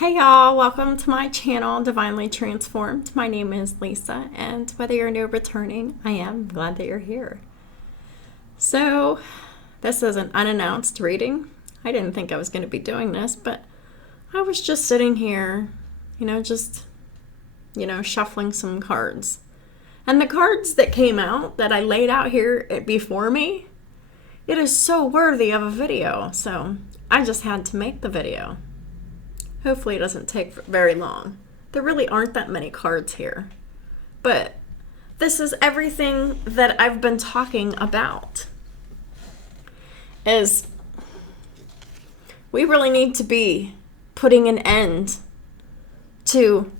Hey y'all, welcome to my channel, Divinely Transformed. My name is Lisa, and whether you're new or returning, I am glad that you're here. So, this is an unannounced reading. I didn't think I was going to be doing this, but I was just sitting here, shuffling some cards. And the cards that came out, that I laid out here before me, it is so worthy of a video, so I just had to make the video. Hopefully it doesn't take very long. There really aren't that many cards here. But this is everything that I've been talking about. Is we really need to be putting an end to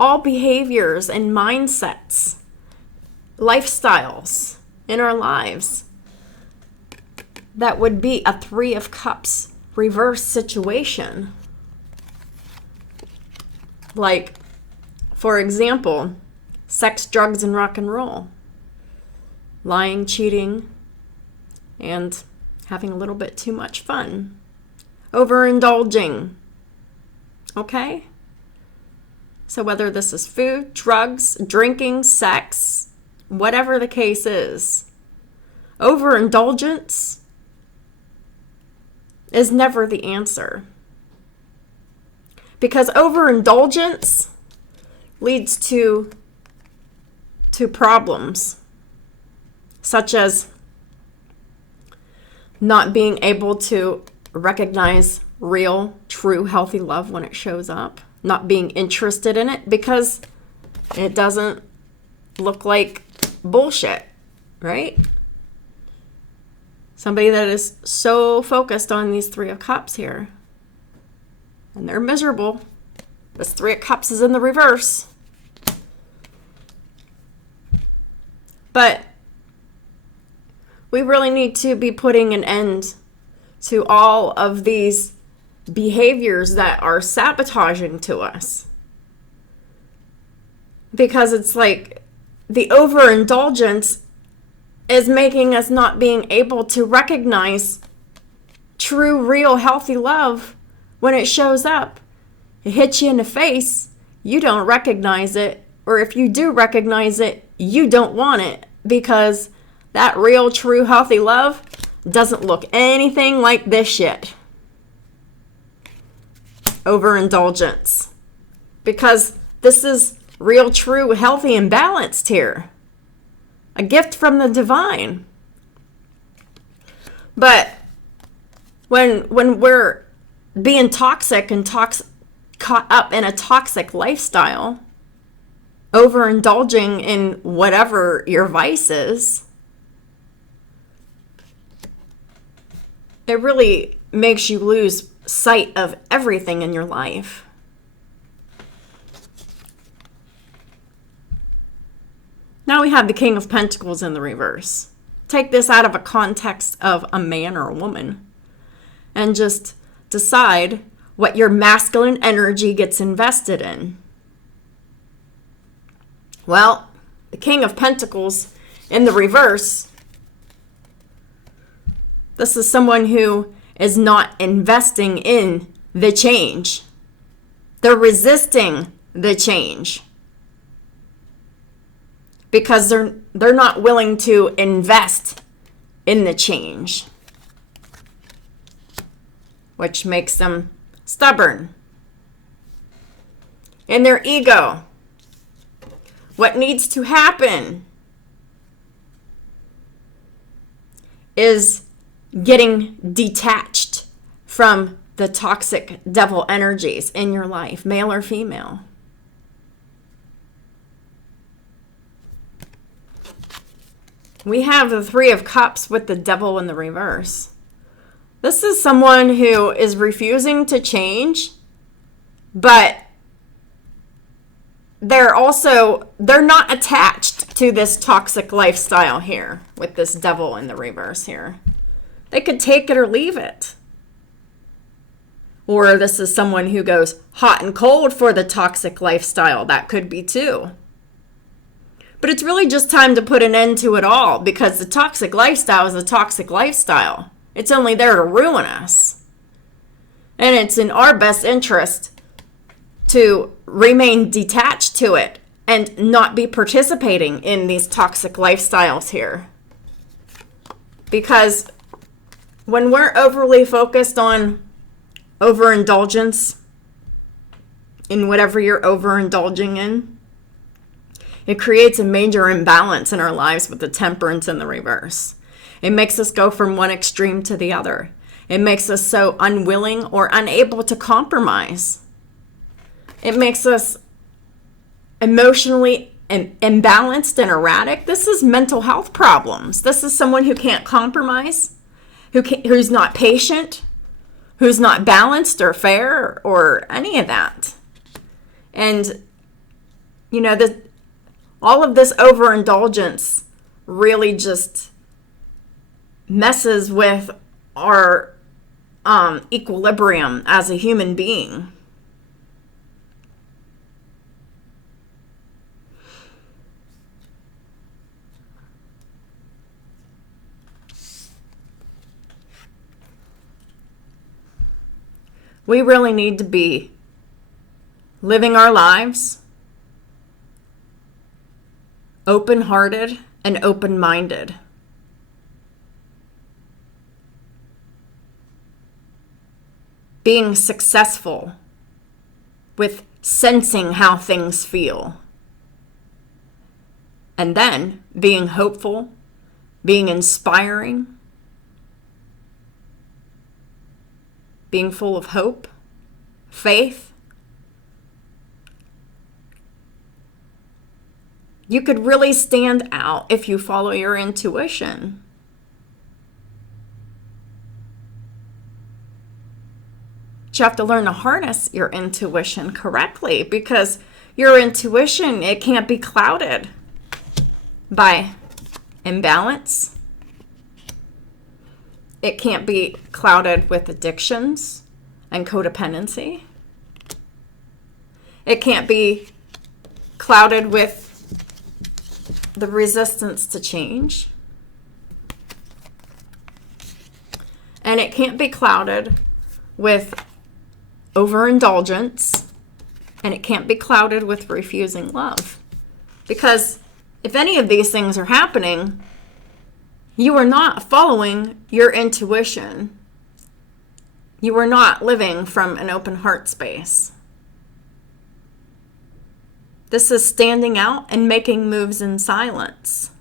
all behaviors and mindsets, lifestyles in our lives that would be a Three of Cups reverse situation. Like, for example, sex, drugs, and rock and roll. Lying, cheating, and having a little bit too much fun. Overindulging. Okay? So whether this is food, drugs, drinking, sex, whatever the case is, overindulgence is never the answer. Because overindulgence leads to problems, such as not being able to recognize real, true, healthy love when it shows up, not being interested in it because it doesn't look like bullshit, right? Somebody that is so focused on these Three of Cups here. And they're miserable. This Three of Cups is in the reverse. But we really need to be putting an end to all of these behaviors that are sabotaging to us. Because it's like the overindulgence is making us not being able to recognize true, real, healthy love. When it shows up, it hits you in the face, you don't recognize it. Or if you do recognize it, you don't want it. Because that real, true, healthy love doesn't look anything like this shit. Overindulgence. Because this is real, true, healthy, and balanced here. A gift from the divine. But when we're being toxic and caught up in a toxic lifestyle, overindulging in whatever your vice is, it really makes you lose sight of everything in your life. Now we have the King of Pentacles in the reverse. Take this out of a context of a man or a woman and just decide what your masculine energy gets invested in. Well, the King of Pentacles in the reverse, this is someone who is not investing in the change. They're resisting the change because they're not willing to invest in the change, which makes them stubborn. In their ego, what needs to happen is getting detached from the toxic devil energies in your life, male or female. We have the Three of Cups with the devil in the reverse. This is someone who is refusing to change, but they're not attached to this toxic lifestyle here with this devil in the reverse here. They could take it or leave it. Or this is someone who goes hot and cold for the toxic lifestyle. That could be too. But it's really just time to put an end to it all, because the toxic lifestyle is a toxic lifestyle. It's only there to ruin us. And it's in our best interest to remain detached to it and not be participating in these toxic lifestyles here. Because when we're overly focused on overindulgence in whatever you're overindulging in, it creates a major imbalance in our lives with the temperance in the reverse. It makes us go from one extreme to the other. It makes us so unwilling or unable to compromise. It makes us emotionally imbalanced and erratic. This is mental health problems. This is someone who can't compromise, who's not patient, who's not balanced or fair or any of that. And, all of this overindulgence really just messes with our equilibrium as a human being. We really need to be living our lives open-hearted and open-minded. Being successful with sensing how things feel. And then being hopeful, being inspiring, being full of hope, faith. You could really stand out if you follow your intuition. You have to learn to harness your intuition correctly, because your intuition, it can't be clouded by imbalance. It can't be clouded with addictions and codependency. It can't be clouded with the resistance to change. And it can't be clouded with overindulgence. And it can't be clouded with refusing love. Because if any of these things are happening, you are not following your intuition. You are not living from an open heart space. This is standing out and making moves in silence.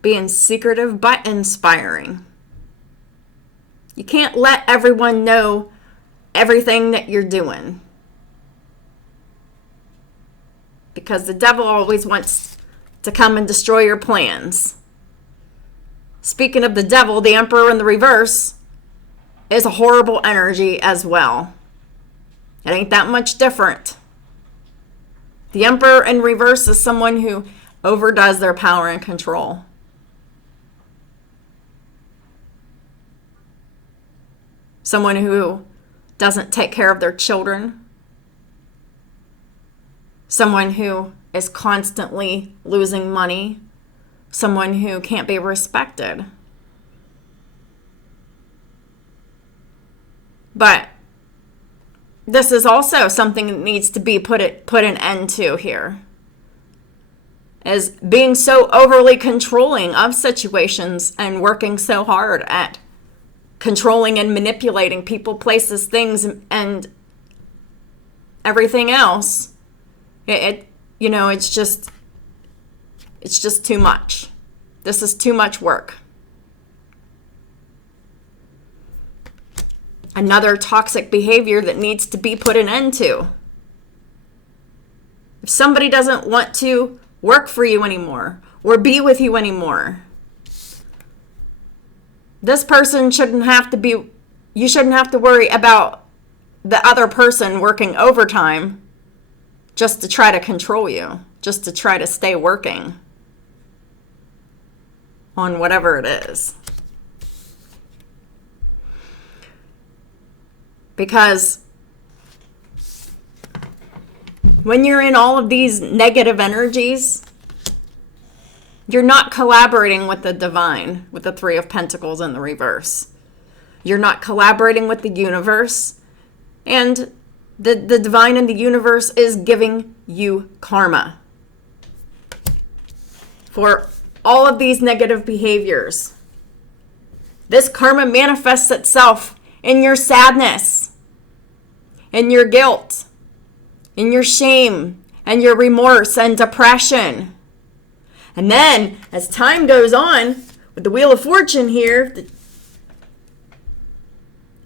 Being secretive but inspiring. You can't let everyone know everything that you're doing, because the devil always wants to come and destroy your plans. Speaking of the devil, the Emperor in the reverse is a horrible energy as well. It ain't that much different. The Emperor in reverse is someone who overdoes their power and control. Someone who doesn't take care of their children. Someone who is constantly losing money. Someone who can't be respected. But this is also something that needs to be put an end to here. Is being so overly controlling of situations and working so hard at controlling and manipulating people, places, things, and everything else. It's just too much. This is too much work. Another toxic behavior that needs to be put an end to. If somebody doesn't want to work for you anymore or be with you anymore, this person shouldn't have to be, you shouldn't have to worry about the other person working overtime just to try to control you, just to try to stay working on whatever it is. Because when you're in all of these negative energies, you're not collaborating with the divine, with the Three of Pentacles in the reverse. You're not collaborating with the universe. And the divine in the universe is giving you karma for all of these negative behaviors. This karma manifests itself in your sadness, in your guilt, in your shame, and your remorse and depression. And then, as time goes on, with the Wheel of Fortune here,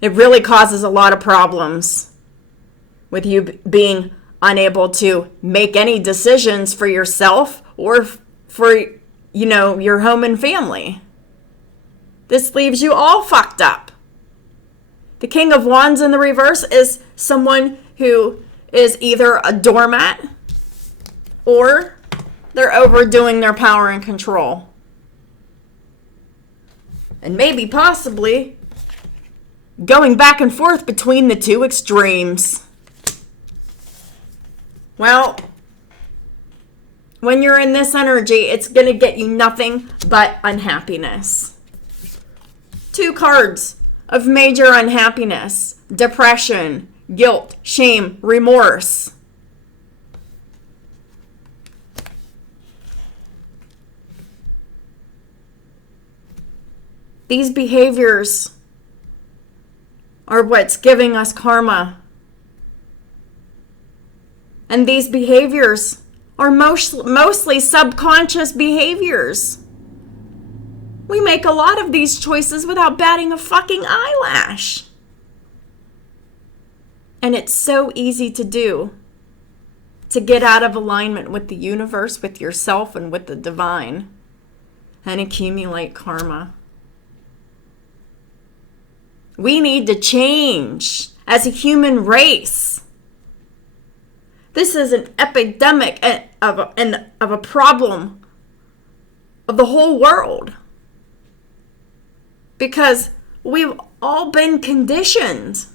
it really causes a lot of problems with you being unable to make any decisions for yourself or for, your home and family. This leaves you all fucked up. The King of Wands in the reverse is someone who is either a doormat or they're overdoing their power and control. And maybe possibly going back and forth between the two extremes. Well, when you're in this energy, it's going to get you nothing but unhappiness. 2 cards of major unhappiness, depression, guilt, shame, remorse. These behaviors are what's giving us karma. And these behaviors are mostly subconscious behaviors. We make a lot of these choices without batting a fucking eyelash. And it's so easy to do, to get out of alignment with the universe, with yourself, and with the divine, and accumulate karma. We need to change as a human race. This is an epidemic of a problem of the whole world. Because we've all been conditioned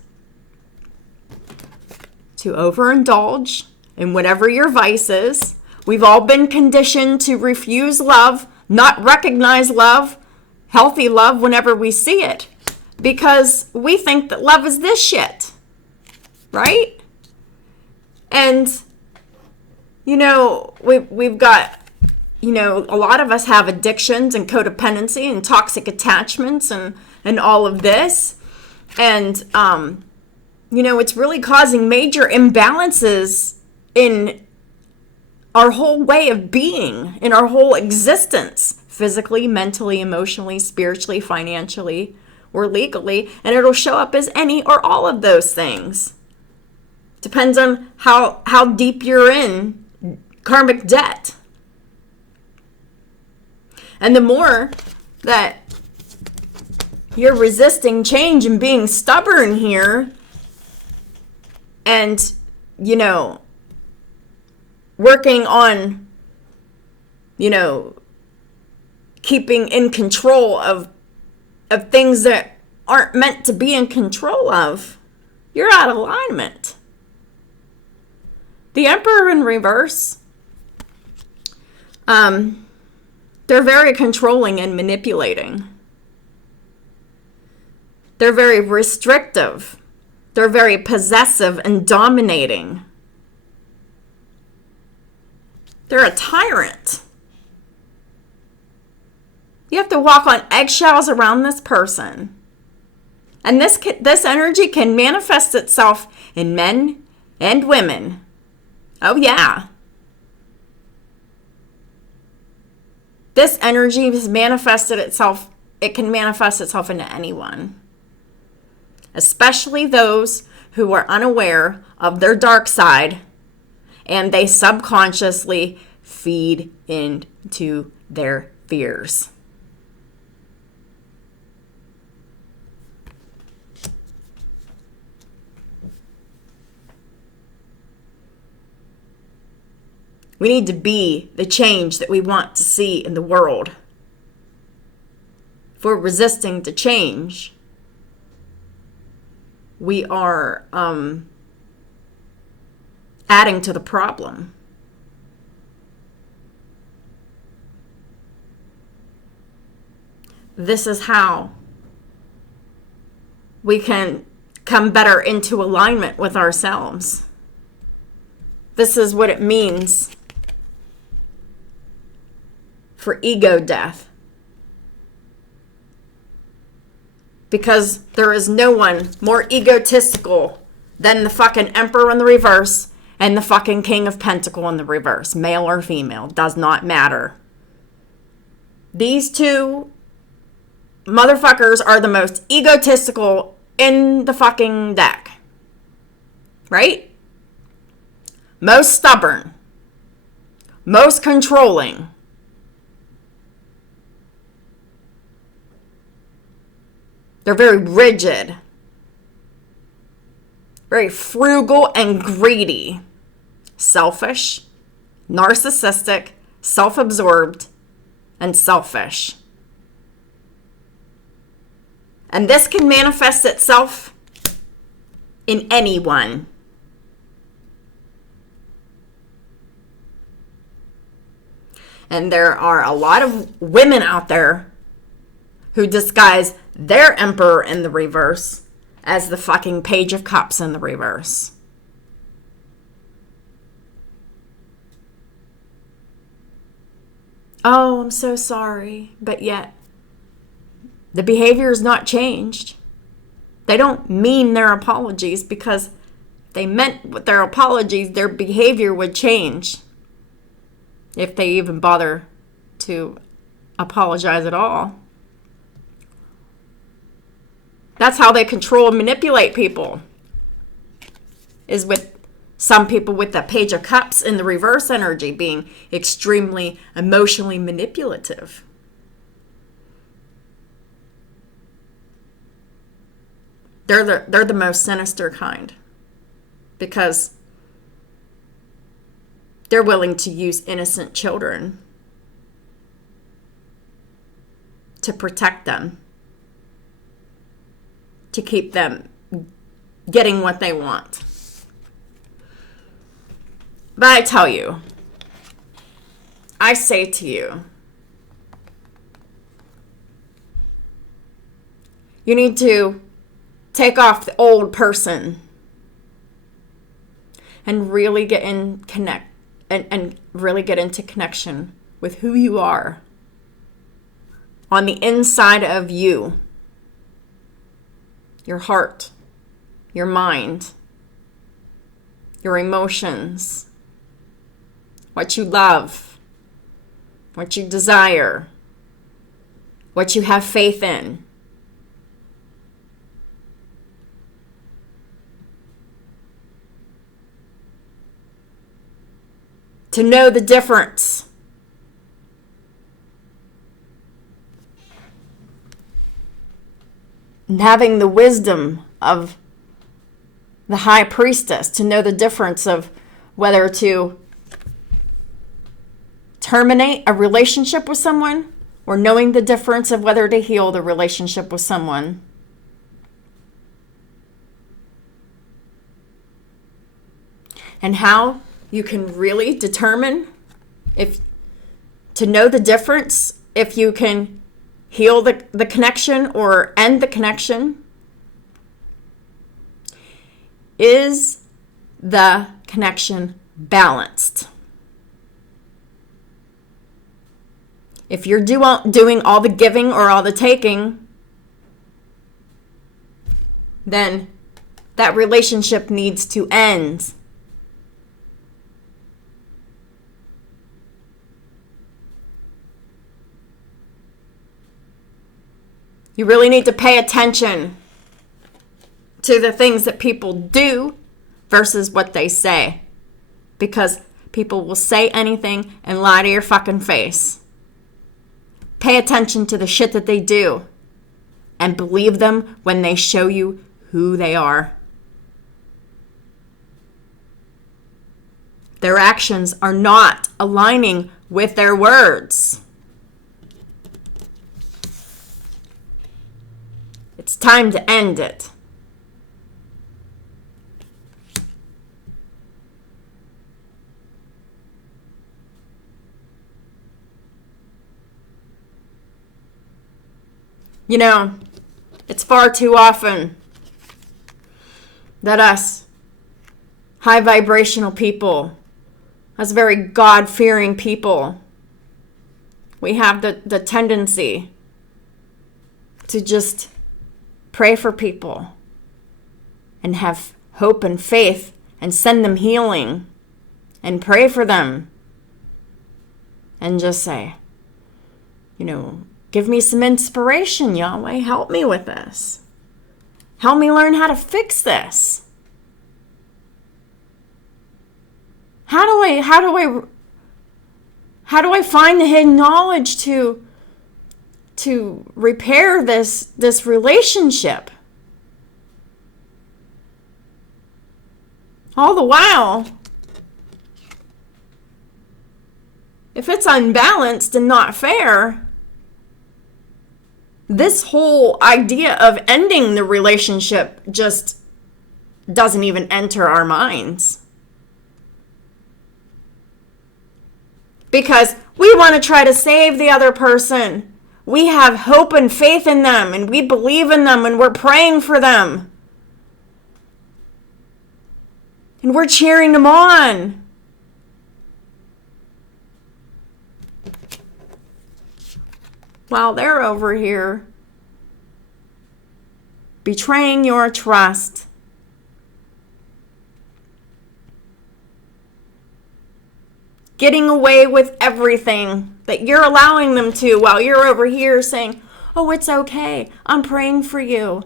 to overindulge in whatever your vice is. We've all been conditioned to refuse love, not recognize love, healthy love whenever we see it. Because we think that love is this shit. Right? And, we've got, a lot of us have addictions and codependency and toxic attachments and all of this. And, it's really causing major imbalances in our whole way of being, in our whole existence, physically, mentally, emotionally, spiritually, financially, or legally. And it'll show up as any or all of those things. Depends on how deep you're in karmic debt. And the more that you're resisting change and being stubborn here and, working on, keeping in control of things that aren't meant to be in control of, you're out of alignment. The Emperor in reverse, they're very controlling and manipulating. They're very restrictive. They're very possessive and dominating. They're a tyrant. You have to walk on eggshells around this person. And this energy can manifest itself in men and women. Oh, yeah. This energy has manifested itself. It can manifest itself into anyone. Especially those who are unaware of their dark side and they subconsciously feed into their fears. We need to be the change that we want to see in the world. If we're resisting to change, we are adding to the problem. This is how we can come better into alignment with ourselves. This is what it means for ego death. Because there is no one more egotistical than the fucking Emperor in the reverse and the fucking King of Pentacle in the reverse. Male or female, does not matter. These two motherfuckers are the most egotistical in the fucking deck. Right? Most stubborn. Most controlling. They're very rigid. Very frugal and greedy. Selfish. Narcissistic. Self-absorbed. And selfish. And this can manifest itself in anyone. And there are a lot of women out there who disguise their Emperor in the reverse as the fucking Page of Cups in the reverse. Oh, I'm so sorry. But yet, the behavior is not changed. They don't mean their apologies, because if they meant with their apologies, their behavior would change. If they even bother to apologize at all. That's how they control and manipulate people. Is with some people with the Page of Cups in the reverse energy being extremely emotionally manipulative. They're the most sinister kind, because they're willing to use innocent children to protect them, to keep them getting what they want. But I tell you, I say to you, you need to take off the old person and really get in connect and really get into connection with who you are on the inside of you. Your heart, your mind, your emotions, what you love, what you desire, what you have faith in. To know the difference. And having the wisdom of the high priestess to know the difference of whether to terminate a relationship with someone, or knowing the difference of whether to heal the relationship with someone. And how you can really determine if to know the difference, if you can heal the connection or end the connection. Is the connection balanced? If you're doing all the giving or all the taking, then that relationship needs to end. You really need to pay attention to the things that people do versus what they say. Because people will say anything and lie to your fucking face. Pay attention to the shit that they do and believe them when they show you who they are. Their actions are not aligning with their words. It's time to end it. You know, it's far too often that us high vibrational people, us very God-fearing people, we have the tendency to just pray for people and have hope and faith and send them healing and pray for them and just say, give me some inspiration, Yahweh. Help me with this. Help me learn how to fix this. How do I find the hidden knowledge to repair this relationship? All the while, if it's unbalanced and not fair, this whole idea of ending the relationship just doesn't even enter our minds. Because we want to try to save the other person. We have hope and faith in them, and we believe in them, and we're praying for them. And we're cheering them on. While they're over here betraying your trust. Getting away with everything that you're allowing them to while you're over here saying, oh, it's okay. I'm praying for you.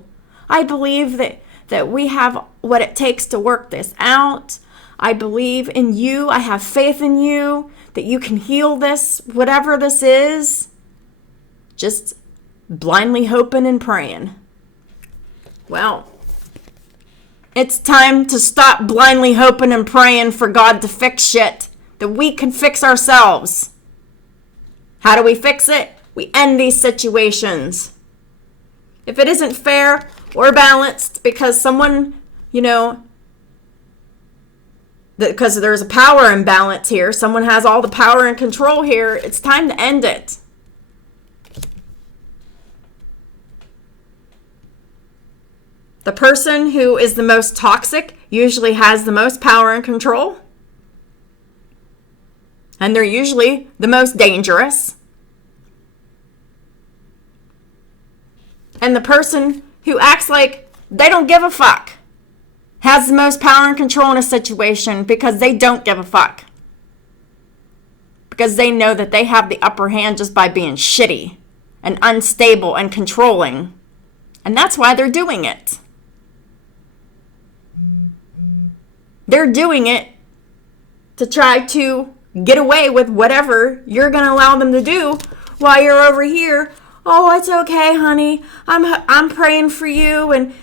I believe that we have what it takes to work this out. I believe in you. I have faith in you that you can heal this, whatever this is. Just blindly hoping and praying. Well, it's time to stop blindly hoping and praying for God to fix shit that we can fix ourselves. How do we fix it? We end these situations. If it isn't fair or balanced because someone, because there's a power imbalance here, someone has all the power and control here, it's time to end it. The person who is the most toxic usually has the most power and control. And they're usually the most dangerous. And the person who acts like they don't give a fuck has the most power and control in a situation because they don't give a fuck. Because they know that they have the upper hand just by being shitty and unstable and controlling. And that's why they're doing it. They're doing it to try to get away with whatever you're going to allow them to do while you're over here. Oh, it's okay, honey. I'm praying for you and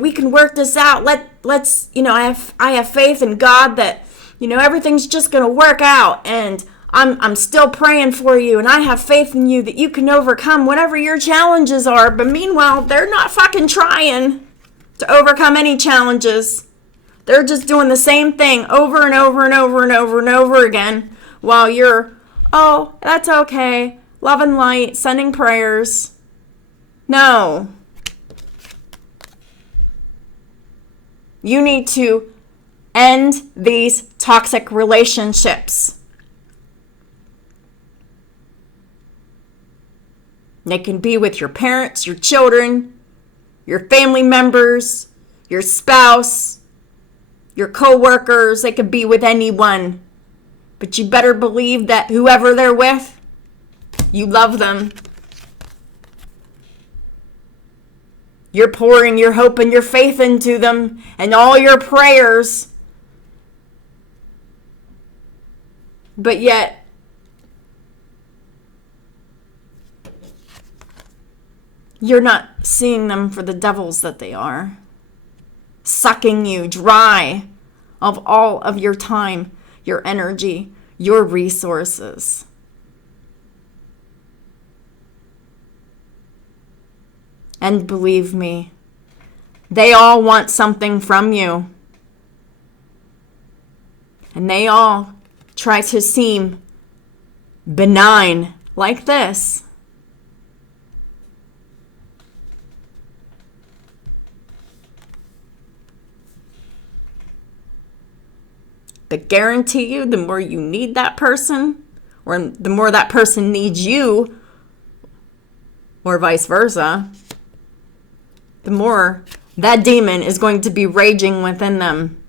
we can work this out. Let's I have faith in God that everything's just going to work out, and I'm still praying for you, and I have faith in you that you can overcome whatever your challenges are. But meanwhile, they're not fucking trying to overcome any challenges. They're just doing the same thing over and over and over and over and over again while you're, oh, that's okay. Love and light, sending prayers. No. You need to end these toxic relationships. They can be with your parents, your children, your family members, your spouse, your co-workers. They could be with anyone. But you better believe that whoever they're with, you love them. You're pouring your hope and your faith into them and all your prayers. But yet, you're not seeing them for the devils that they are. Sucking you dry of all of your time, your energy, your resources. And believe me, they all want something from you. And they all try to seem benign like this. But guarantee you, the more you need that person, or the more that person needs you, or vice versa, the more that demon is going to be raging within them.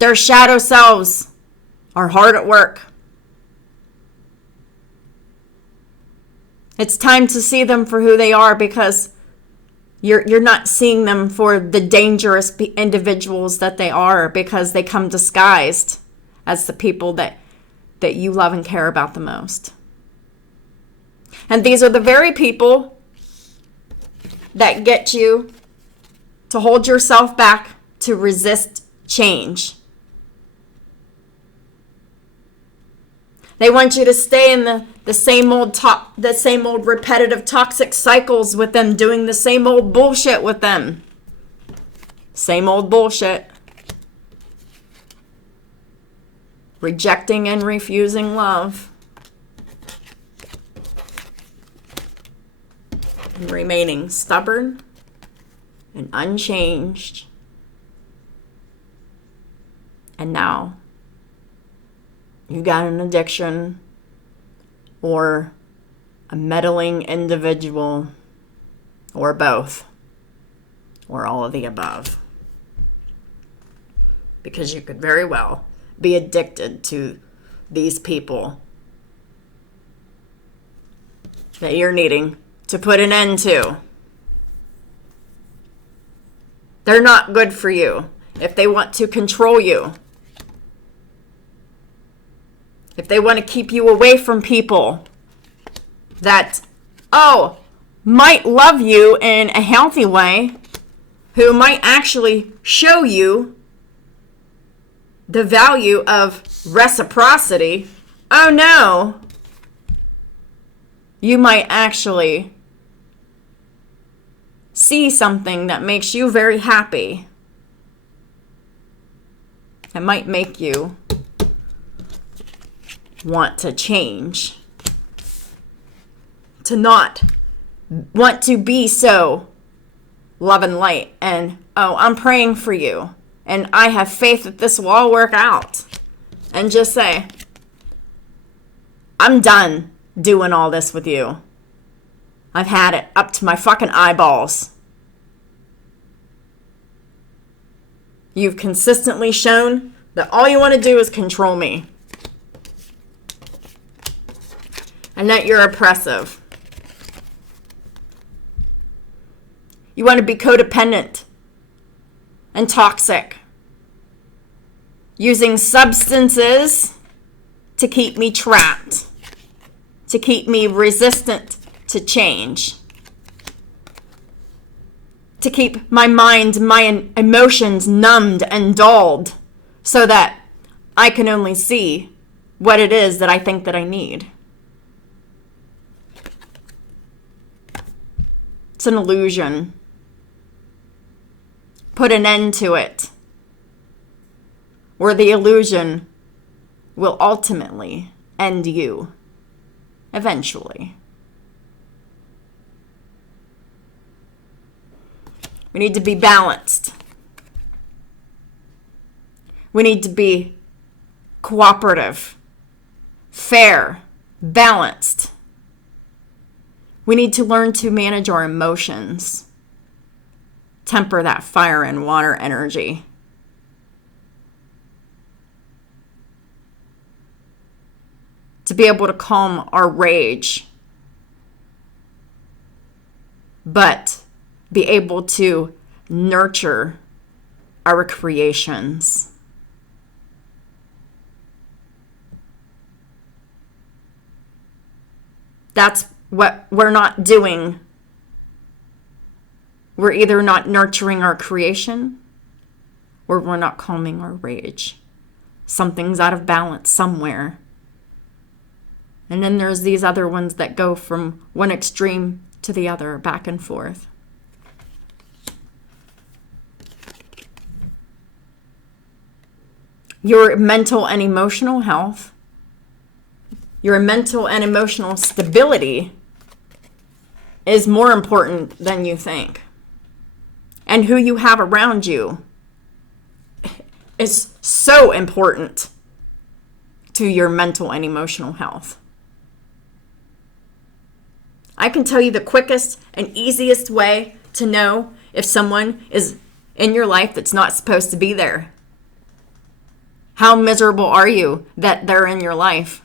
Their shadow selves are hard at work. It's time to see them for who they are, because you're not seeing them for the dangerous individuals that they are, because they come disguised as the people that you love and care about the most. And these are the very people that get you to hold yourself back, to resist change. They want you to stay in the same old repetitive toxic cycles with them, doing the same old bullshit with them. Same old bullshit. Rejecting and refusing love. And remaining stubborn and unchanged. And now you got an addiction, or a meddling individual, or both, or all of the above. Because you could very well be addicted to these people that you're needing to put an end to. They're not good for you. If they want to control you, if they want to keep you away from people that, might love you in a healthy way, who might actually show you the value of reciprocity, oh no, you might actually see something that makes you very happy. It might make you want to change, to not want to be so love and light, and I'm praying for you, and I have faith that this will all work out, and just say, I'm done doing all this with you. I've had it up to my fucking eyeballs. You've consistently shown that all you want to do is control me, and that you're oppressive. You want to be codependent and toxic, using substances to keep me trapped, to keep me resistant to change, to keep my mind, my emotions numbed and dulled, so that I can only see what it is that I think that I need. It's an illusion. Put an end to it, or the illusion will ultimately end you, eventually. We need to be balanced. We need to be cooperative, fair, balanced. We need to learn to manage our emotions, temper that fire and water energy. To be able to calm our rage, but be able to nurture our creations. That's what we're not doing. We're either not nurturing our creation, or we're not calming our rage. Something's out of balance somewhere. And then there's these other ones that go from one extreme to the other, back and forth. Your mental and emotional health, your mental and emotional stability is more important than you think. And who you have around you is so important to your mental and emotional health. I can tell you the quickest and easiest way to know if someone is in your life that's not supposed to be there. How miserable are you that they're in your life?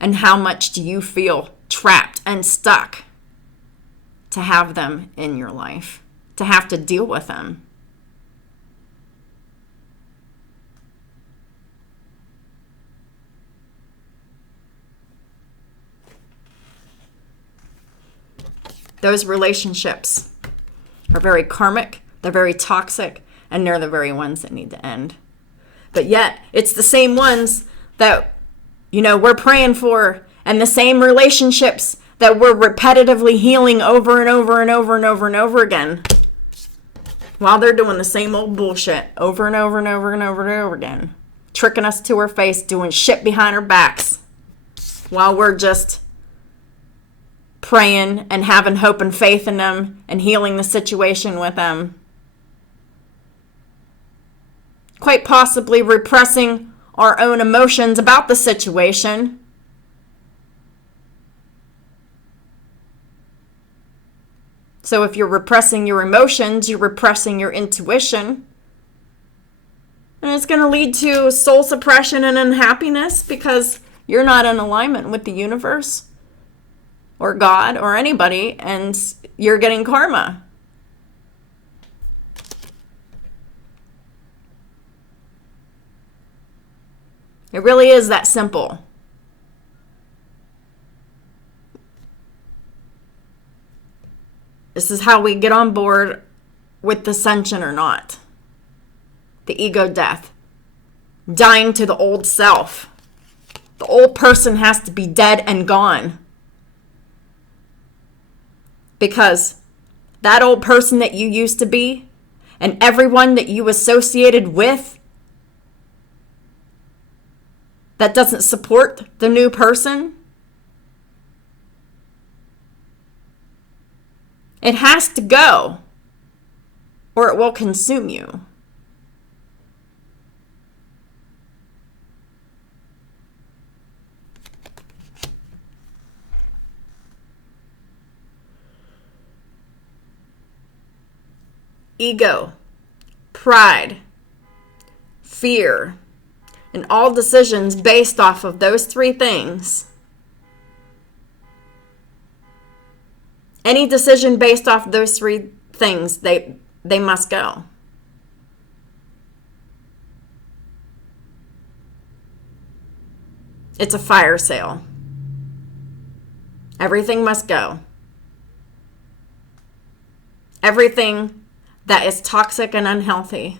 And how much do you feel trapped and stuck to have them in your life, to have to deal with them? Those relationships are very karmic, they're very toxic, and they're the very ones that need to end. But yet, it's the same ones that, we're praying for, and the same relationships that we're repetitively healing over and over and over and over and over again, while they're doing the same old bullshit over and over and over and over and over again, tricking us to our face, doing shit behind our backs, while we're just praying and having hope and faith in them and healing the situation with them. Quite possibly repressing our own emotions about the situation. So if you're repressing your emotions, you're repressing your intuition. And it's going to lead to soul suppression and unhappiness because you're not in alignment with the universe or God or anybody, and you're getting karma. It really is that simple. This is how we get on board with the Ascension or not. The ego death. Dying to the old self. The old person has to be dead and gone. Because that old person that you used to be and everyone that you associated with that doesn't support the new person, it has to go or it will consume you. Ego, pride, fear, and all decisions based off of those three things. Any decision based off those three things, they must go. It's a fire sale. Everything must go. Everything that is toxic and unhealthy,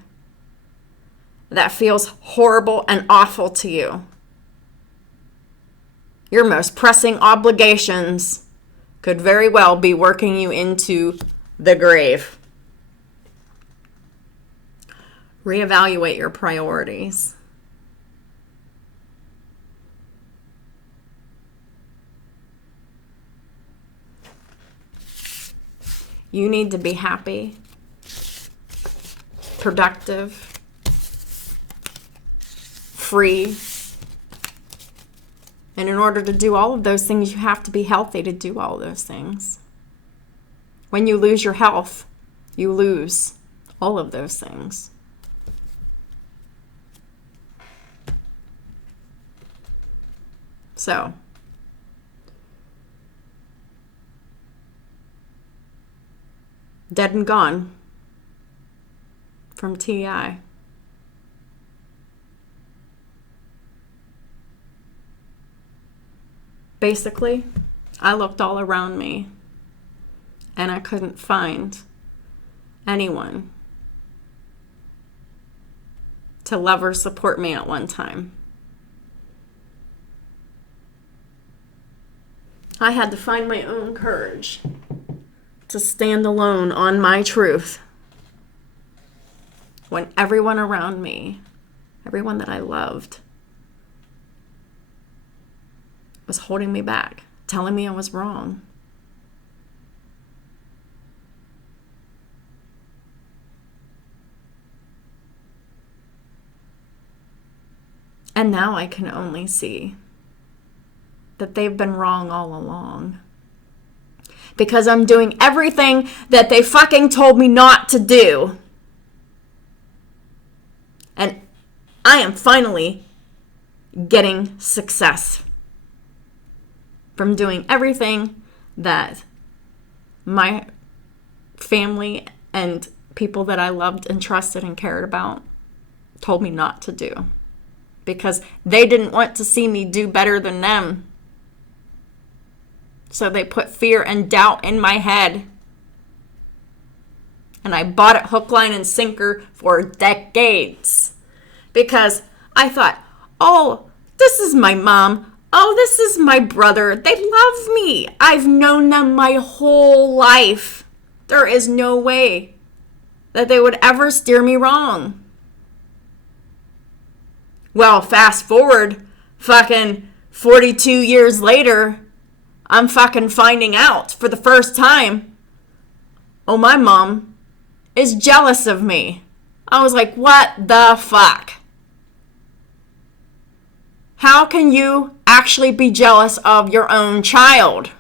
that feels horrible and awful to you. Your most pressing obligations could very well be working you into the grave. Reevaluate your priorities. You need to be happy, productive, free. And in order to do all of those things, you have to be healthy to do all of those things. When you lose your health, you lose all of those things. So, dead and gone from TI. Basically, I looked all around me and I couldn't find anyone to love or support me at one time. I had to find my own courage to stand alone on my truth when everyone around me, everyone that I loved, was holding me back, telling me I was wrong. And now I can only see that they've been wrong all along. Because I'm doing everything that they fucking told me not to do. And I am finally getting success from doing everything that my family and people that I loved and trusted and cared about told me not to do. Because they didn't want to see me do better than them. So they put fear and doubt in my head. And I bought it hook, line, and sinker for decades. Because I thought, oh, this is my mom. Oh, this is my brother. They love me. I've known them my whole life. There is no way that they would ever steer me wrong. Well, fast forward fucking 42 years later, I'm fucking finding out for the first time, oh, my mom is jealous of me. I was like, what the fuck? How can you actually be jealous of your own child?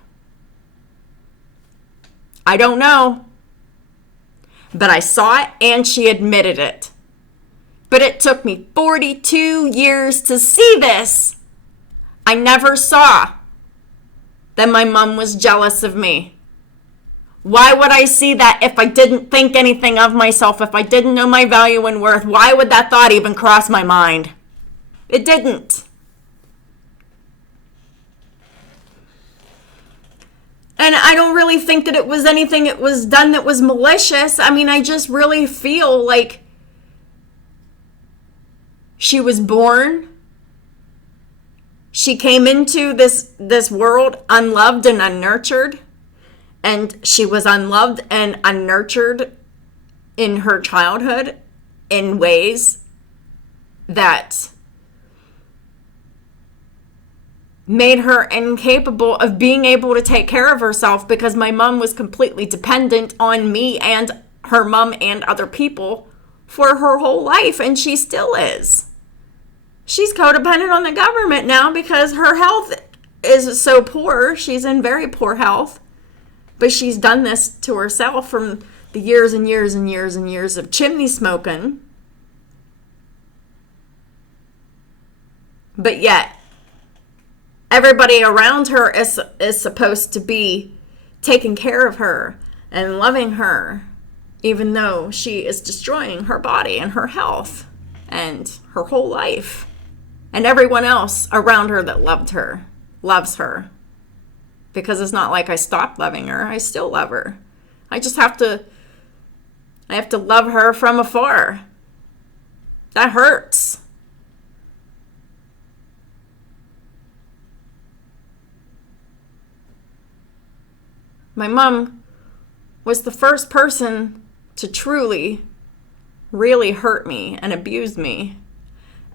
I don't know. But I saw it and she admitted it. But it took me 42 years to see this. I never saw that my mom was jealous of me. Why would I see that if I didn't think anything of myself, if I didn't know my value and worth? Why would that thought even cross my mind? It didn't. And I don't really think that it was anything that was done that was malicious. I mean, I just really feel like she was born. She came into this world unloved and unnurtured. And she was unloved and unnurtured in her childhood in ways that made her incapable of being able to take care of herself, because my mom was completely dependent on me and her mom and other people for her whole life, and she still is. She's codependent on the government now because her health is so poor. She's in very poor health, but she's done this to herself from the years and years and years and years of chimney smoking. But yet, everybody around her is supposed to be taking care of her and loving her, even though she is destroying her body and her health and her whole life. And everyone else around her that loved her loves her. Because it's not like I stopped loving her. I still love her. I have to love her from afar. That hurts. My mom was the first person to truly, really hurt me and abuse me.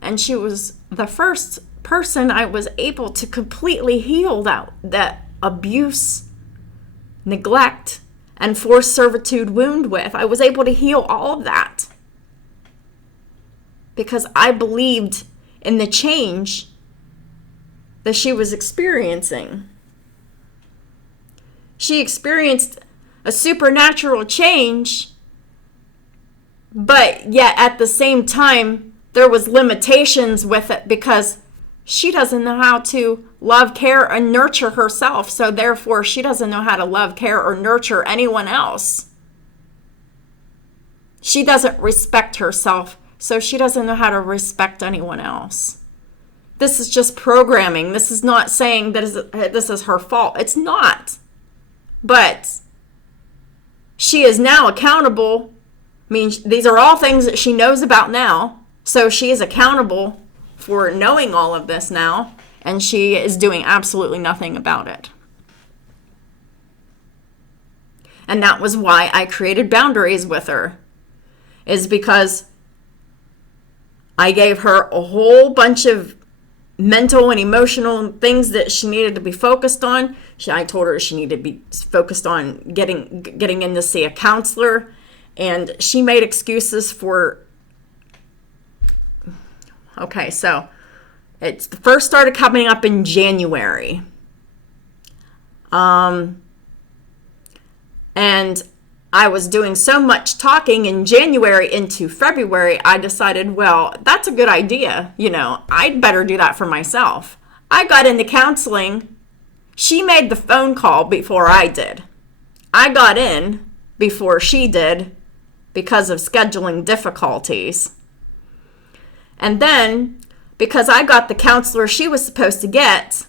And she was the first person I was able to completely heal that abuse, neglect, and forced servitude wound with. I was able to heal all of that because I believed in the change that she was experiencing. She experienced a supernatural change, but yet at the same time, there was limitations with it because she doesn't know how to love, care, and nurture herself. So therefore, she doesn't know how to love, care, or nurture anyone else. She doesn't respect herself, so she doesn't know how to respect anyone else. This is just programming. This is not saying that this is her fault. It's not. But she is now accountable. I mean, these are all things that she knows about now. So she is accountable for knowing all of this now. And she is doing absolutely nothing about it. And that was why I created boundaries with her. Is because I gave her a whole bunch of mental and emotional things that she needed to be focused on. I told her she needed to be focused on getting in to see a counselor. And she made excuses for... Okay, so It first started coming up in January. And I was doing so much talking in January into February, I decided, well, that's a good idea. I'd better do that for myself. I got into counseling. She made the phone call before I did. I got in before she did because of scheduling difficulties. And then, because I got the counselor she was supposed to get,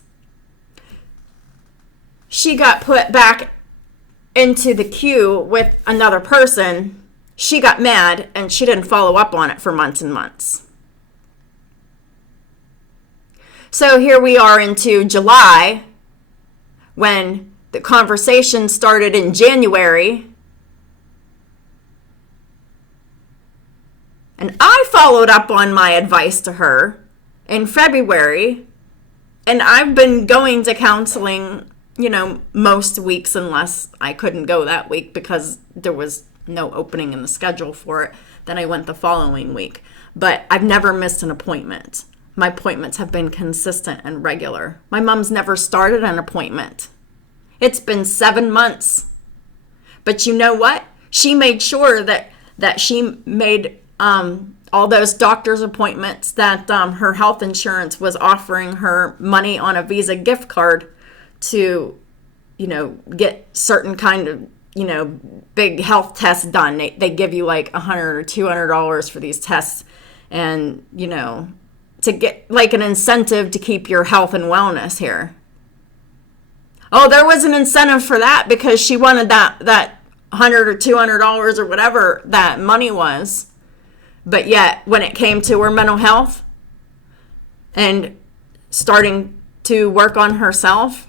she got put back into the queue with another person. She got mad and she didn't follow up on it for months and months. So here we are into July, when the conversation started in January. And I followed up on my advice to her in February. And I've been going to counseling, most weeks, unless I couldn't go that week because there was no opening in the schedule for it. Then I went the following week. But I've never missed an appointment. My appointments have been consistent and regular. My mom's never started an appointment. It's been 7 months. But you know what? She made sure that she made all those doctor's appointments, that her health insurance was offering her money on a Visa gift card to, get certain kind of, big health tests done. They give you like $100 or $200 for these tests, and, to get like an incentive to keep your health and wellness here. Oh, there was an incentive for that because she wanted that $100 or $200 or whatever that money was. But yet, when it came to her mental health and starting to work on herself,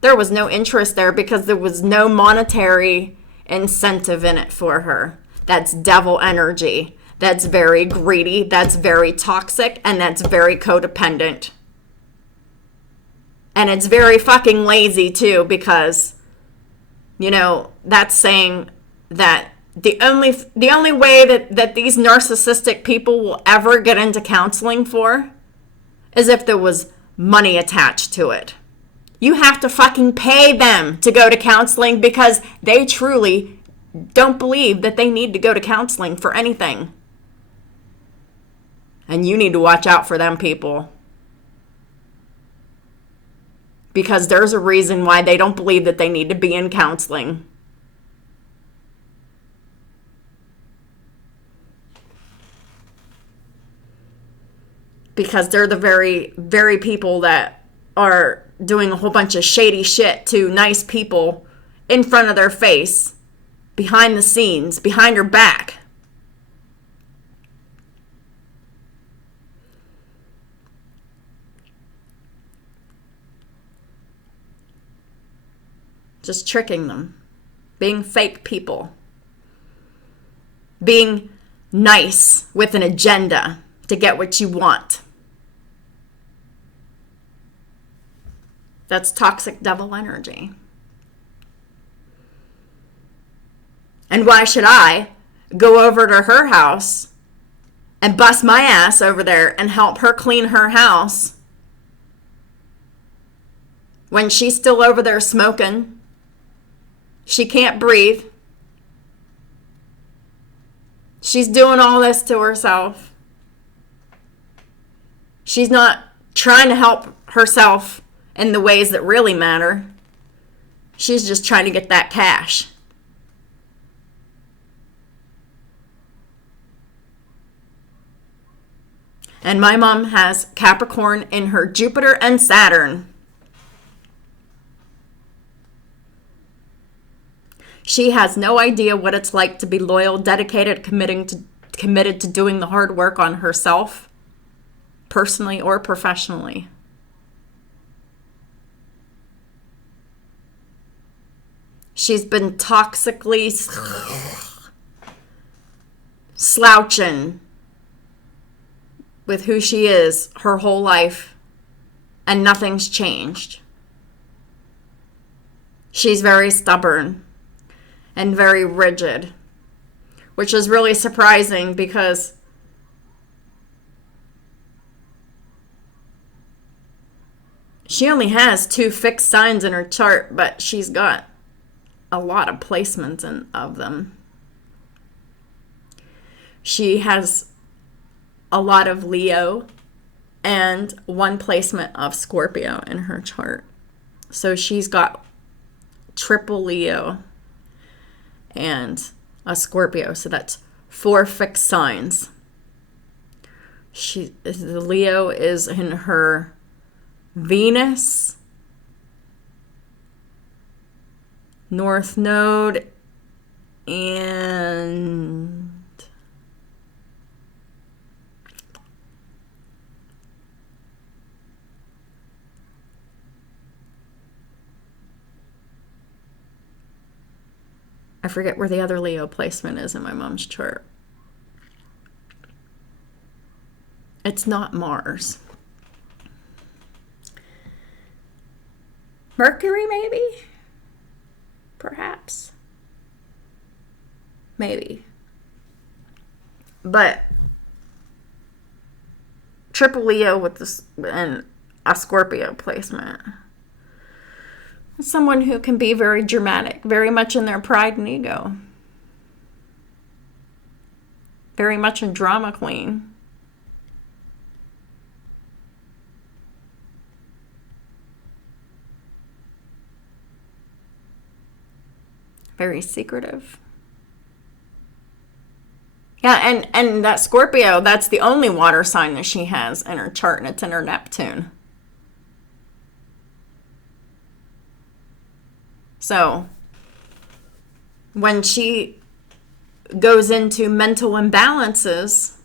there was no interest there because there was no monetary incentive in it for her. That's devil energy. That's very greedy. That's very toxic. And that's very codependent. And it's very fucking lazy too, because, that's saying that the only way that these narcissistic people will ever get into counseling for is if there was money attached to it. You have to fucking pay them to go to counseling because they truly don't believe that they need to go to counseling for anything. And you need to watch out for them people. Because there's a reason why they don't believe that they need to be in counseling. Because they're the very, very people that are doing a whole bunch of shady shit to nice people in front of their face, behind the scenes, behind her back. Just tricking them. Being fake people. Being nice with an agenda to get what you want. That's toxic devil energy. And why should I go over to her house and bust my ass over there and help her clean her house when she's still over there smoking? She can't breathe. She's doing all this to herself. She's not trying to help herself in the ways that really matter. She's just trying to get that cash. And my mom has Capricorn in her Jupiter and Saturn. She has no idea what it's like to be loyal, dedicated, committed to doing the hard work on herself, personally or professionally. She's been toxically slouching with who she is her whole life, and nothing's changed. She's very stubborn and very rigid, which is really surprising because She only has 2 fixed signs in her chart, but she's got a lot of placements of them. She has a lot of Leo and 1 placement of Scorpio in her chart. So she's got triple Leo and a Scorpio. So that's 4 fixed signs. The Leo is in her Venus, North Node, and I forget where the other Leo placement is in my mom's chart. It's not Mars. Mercury, maybe? Perhaps. Maybe. But triple Leo with this and a Scorpio placement. Someone who can be very dramatic, very much in their pride and ego. Very much a drama queen. Very secretive. Yeah, and that Scorpio, that's the only water sign that she has in her chart, and it's in her Neptune. So, when she goes into mental imbalances,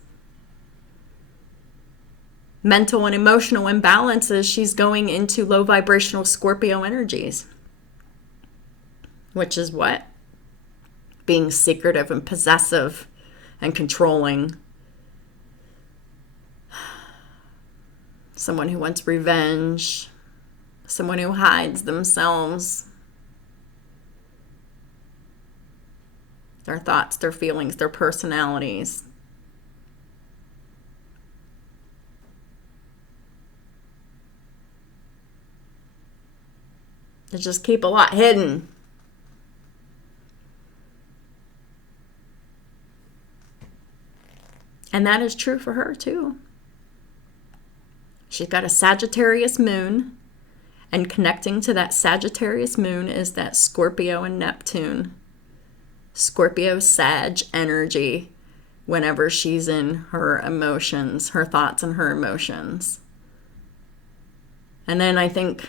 mental and emotional imbalances, she's going into low vibrational Scorpio energies. Which is what? Being secretive and possessive and controlling. Someone who wants revenge. Someone who hides themselves. Their thoughts, their feelings, their personalities. They just keep a lot hidden. And that is true for her too. She's got a Sagittarius moon, and connecting to that Sagittarius moon is that Scorpio and Neptune. Scorpio Sag energy whenever she's in her emotions, her thoughts and her emotions. And then I think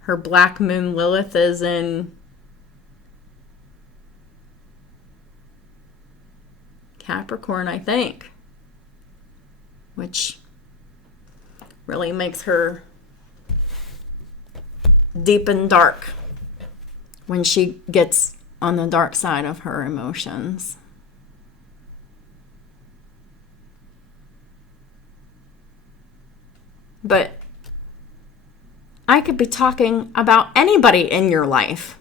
her black moon Lilith is in Capricorn, I think, which really makes her deep and dark when she gets on the dark side of her emotions. But I could be talking about anybody in your life.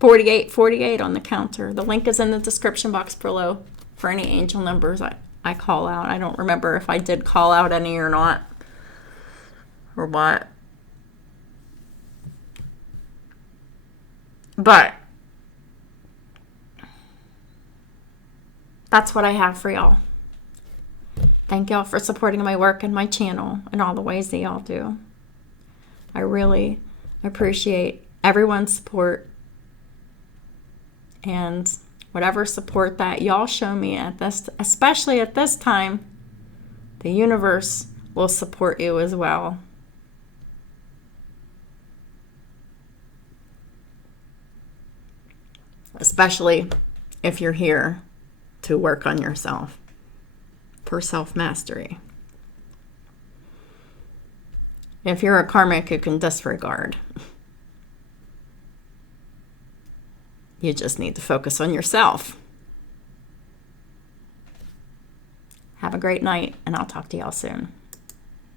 4848 on the counter. The link is in the description box below for any angel numbers I call out. I don't remember if I did call out any or not, or what. But that's what I have for y'all. Thank y'all for supporting my work and my channel in all the ways that y'all do. I really appreciate everyone's support. And whatever support that y'all show me at this, especially at this time, the universe will support you as well. Especially if you're here to work on yourself for self-mastery. If you're a karmic, you can disregard. You just need to focus on yourself. Have a great night, and I'll talk to y'all soon.